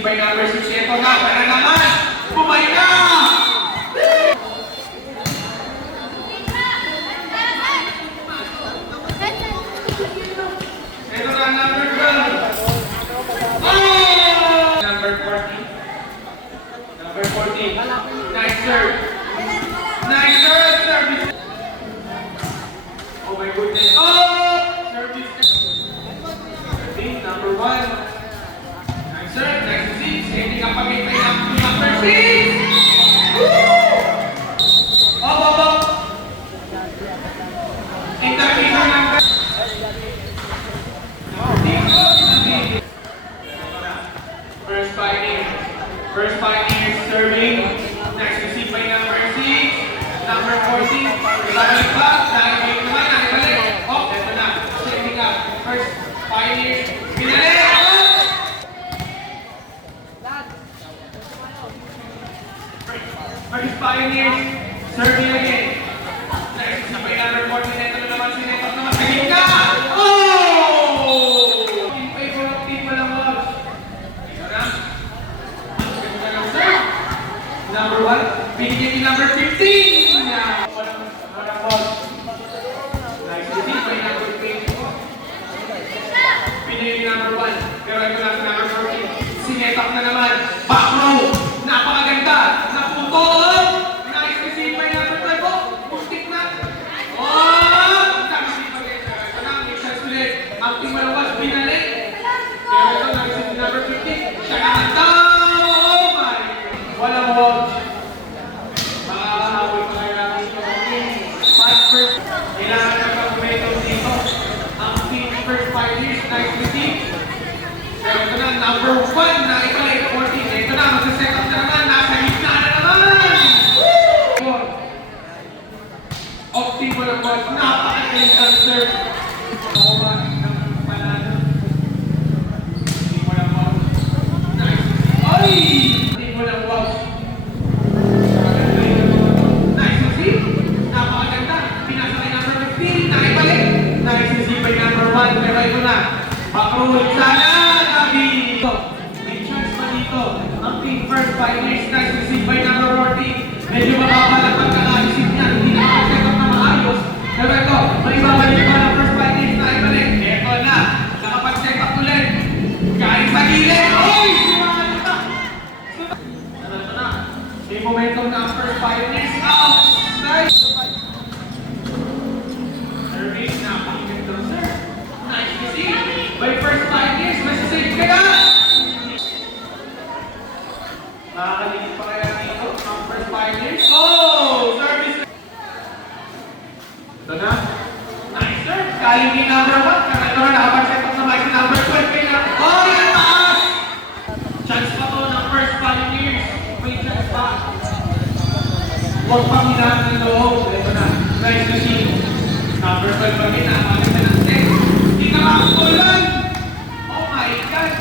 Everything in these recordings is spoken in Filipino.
Nice by number 6. Ito na, para naman! Bumay na! Ito na, number 12. Oh! Number 14. Number 14. Nice serve. Nice serve. Service. Oh my goodness. Oh! Service. Service. Number 1. Nice serve. Nice to see. Sending up again by number 6. Oh. Interviewer number. First pioneer serving. Nice to see by number 6. Number 14. Balik pa. Dahil naman. Nakibalik. Oh, eto na. Sending up. First pioneer. Pinalik. First pioneer. Serving again. Nice to see by number 14. Eto na naman. Sinetok naman. Sa gitna. Oh! In favor of team walang loss. Ito na. Number 1, binigyan ni number 15! Walang ball. Nice to see by number 20. Pinili ni number 1. Pero ito na sa number 14. Sinetak na naman. Back row. Napakaganda. Naputol. Nice to see by number 12. Muntik na. Oh! Nice to see by ito na. May chance ulit. Ang team malawas, binalik. Pero ito, nice to see number 15. Siya naman daw. Walang watch. Makakahabol pa kayo natin ito. But first, kailangan na pag-momentum dito. Ang team first 5 years, nice to see. Pero ito na, number 1 na ibalik. 14. Ito na, magsa-set up na naman. Nasa gitna na naman. Opting mo lang watch. Napakagaling ang serve. Nakuha ng panalo. Opting mo lang watch. Nice to see. Oy! Walang watch. Nice to see. Napakaganda. Pinasa kay number 15. Nakibalik. Nice to see by number 1. Pero ito na. Backroll. Sana. Nabi. May chance pa dito. Ang team first 5 years. Nice to see by number 14. Medyo mababalag ang kakaisip niya. Hindi na set up na maayos. Pero ito. May babalik pa ng first 5 years. Nakibalik. Ito na. Nakapag-set up ulit. Kahit sa gilid. Oy! May momentum na ang first 5 years. Out! Nice! Service na pakinggan sir. Nice to see. By first 5 years, masasave ka na! Nakakaligid pa kaya dito ang first 5 years. Oh! Service! Ito na. Nice sir. Galing ni number 1. Kaya ito na nakapag-set up naman si number 12 kay na. Oh! Yan taas! Chance pa to ng first 5 years. May chance pa. Huwag pang hinahan ng loob. Ito na. Nice to see. Number 12 pa rin. Nakakaganda ng set. Hindi ka makakulan. Oh my God.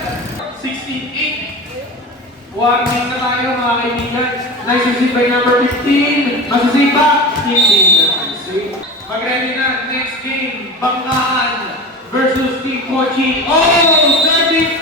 16-8. Warning na tayo mga kaibigan. Nice to see by number 15. Masasave ba? Hindi na. Mag-ready na. Next game. Bangkaan versus Team Kochi. Oh! Service